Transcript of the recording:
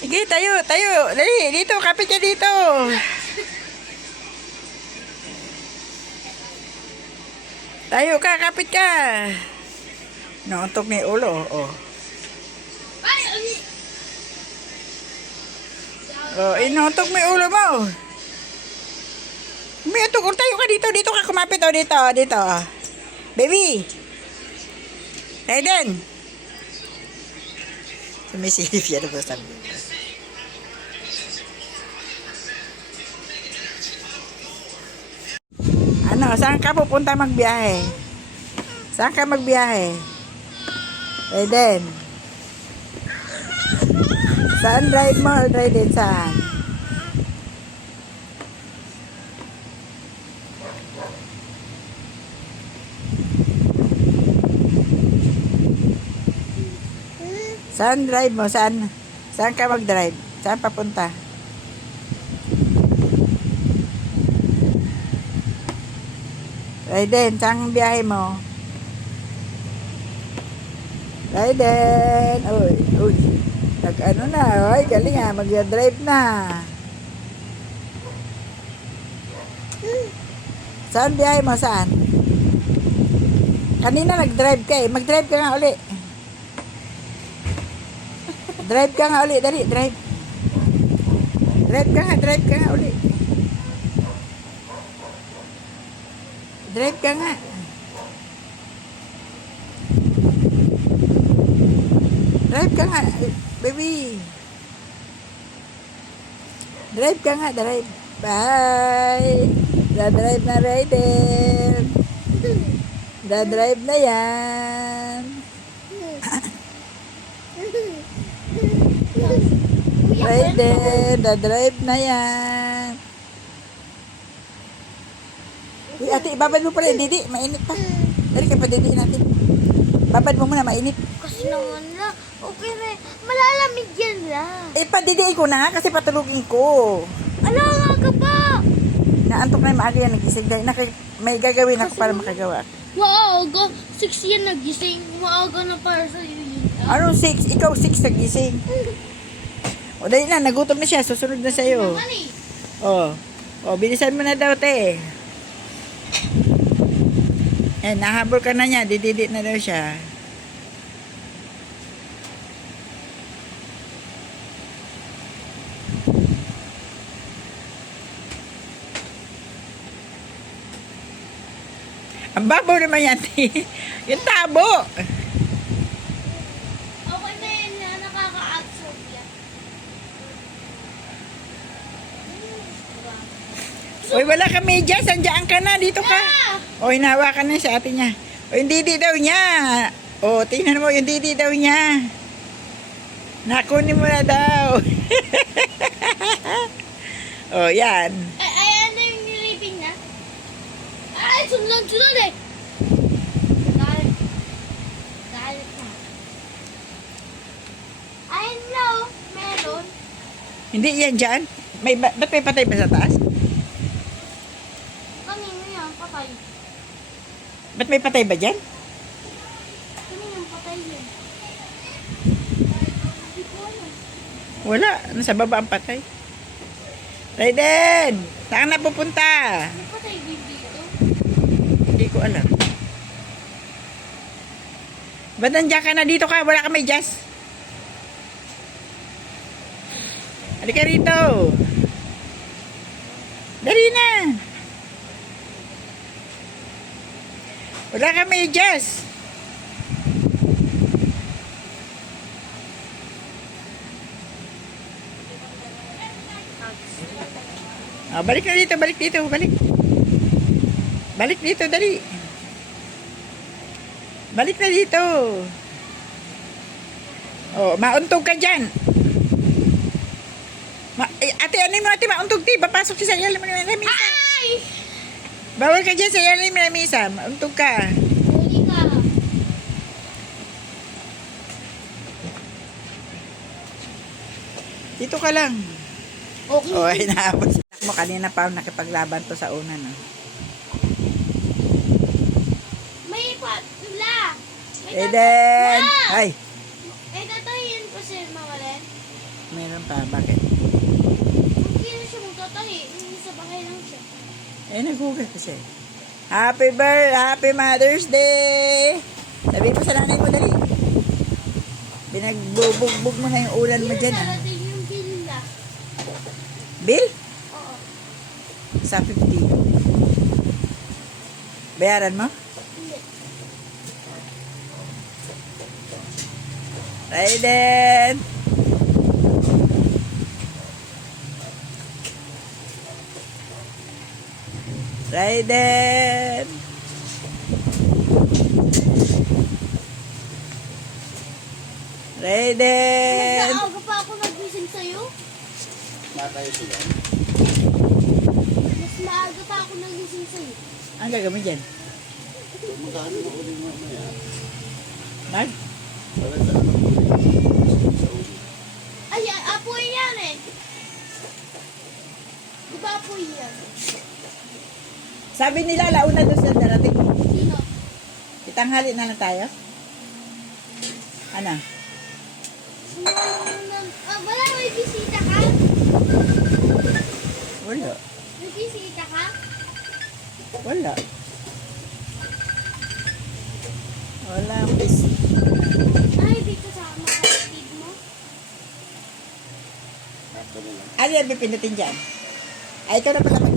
Sige, tayo, tayo. Dali, dito, kapit ka dito. Tayo ka, kapit ka. Nauntok ni ulo, oh. Oh, inuntok mo yung ulo mo. May utok, tayo ka dito, dito ka kumapit, oh, dito, dito. Baby. Raiden. Sumisihip yan ba sabi? Ano, saan ka pupunta magbiyahe? Saan ka magbiyahe? Raiden. Saan ride mo? Raiden, saan? Saan drive mo? Saan? Saan ka mag-drive? Saan papunta? Raiden, saan biyahe mo? Raiden! Uy, uy. Nag-ano na, uy, galing ah, mag-drive na. Saan biyahe mo? Saan? Kanina nag-drive ka eh. Mag-drive ka nga uli. Drive ka nga uli, dali, drive. Drive ka nga uli. Drive ka nga. Drive ka nga, baby. Drive ka nga, drive. Bye. Da-drive na Raiden. Da-drive na yan. Raiden, da-drive na yan. Uy, ate, ibabad mo pala. Didi, mainit pa. Dali ka pa, didi natin. Babad mo muna, mainit. Kasi naman na, okay na, malalamig yan lang. Eh, padidiin ko na kasi patulugin ko. Ano nga ka pa? Naantok na yung maaga yan, nagising. Dahil may gagawin ako para makagawa. Maaga, 6 yan nagising. Maaga na para sa iyo yun. Ano 6? Ikaw 6 nagising. O, dahil na, nagutom na siya. Susunod na sa'yo. O, bilisan mo na daw, te. Eh, nahabol ka na niya. Dididit na daw siya. Ang babaw naman yan, te. Yung tabo. Okay na yan na, nakaka-absorb yan. Uy, wala ka medyas. Andiyan ka na. Dito ka. O, hinahawakan na sa ate niya. O, yung didi daw niya. O, tingnan mo yung didi daw niya. Nakunin mo na daw. O, yan. Ay, ano yung niliping na? Ay, sunod eh. Galit. Galit na. Ay, no. Meron. Hindi yan dyan. Ba't may patay ba sa taas? Kanino yan? Patay. Ba't may patay ba dyan? Kanino patay yan? Hindi ko alam. Wala. Nasa baba ang patay. Raiden! Saan na pupunta? May patay din dito. Hindi ko alam. Ba't nandiyan ka na dito ka? Wala ka may jazz. Halika rito. Dali na. Wala ka may jazz. Balik na dito, balik dito, balik. Balik dito, dali. Balik na dito. Oh, mauntog ka dyan. Ate, ano mo ate, mauntog ti. Papasok si sa ilalim ng lamisa. Ay! Bawal ka dyan sa ilalim ng lamisa. Mauntog ka. Huli ka. Dito ka lang. Okay. Oh, ay naabot. Mo kanina pa ako nakipaglaban to sa una, no? May patula. Aiden! Ay! Eh, tatayin pa si Mama Len. Meron Meron pa, bakit? Hindi na siya magtatahi. Hindi sa bahay lang siya. Eh, naghugas pa siya. Happy Mother's Day! Sabi mo sa nanay mo, dali. Binagbubugbog mo na yung ulan mo dyan, ah. Darating yung villa. Bill? Oo. Sa 50. Bayaran mo? Hindi. Raiden! Raiden! Raiden! Nag-aaga pa ako nagising sa'yo. Matayo sila. Mas maaga pa ako nagising sa'yo. Ang gagawin dyan? Magkano na ulit mo mamaya? Mag? Para sa ano ulit? Sa ulit. Ay, apoy yan eh. Di ba apoy yan? Sabi nila, launa doon sa darating. Sino? Itanghali na lang tayo. Ano? Wala, may bisita ka? Wala. May bisita ka? Wala. Wala ang bis. Ay, dito sa mga kapatid mo. After na lang. Ano yan, pipindutin dyan? Ay, ikaw na pala mag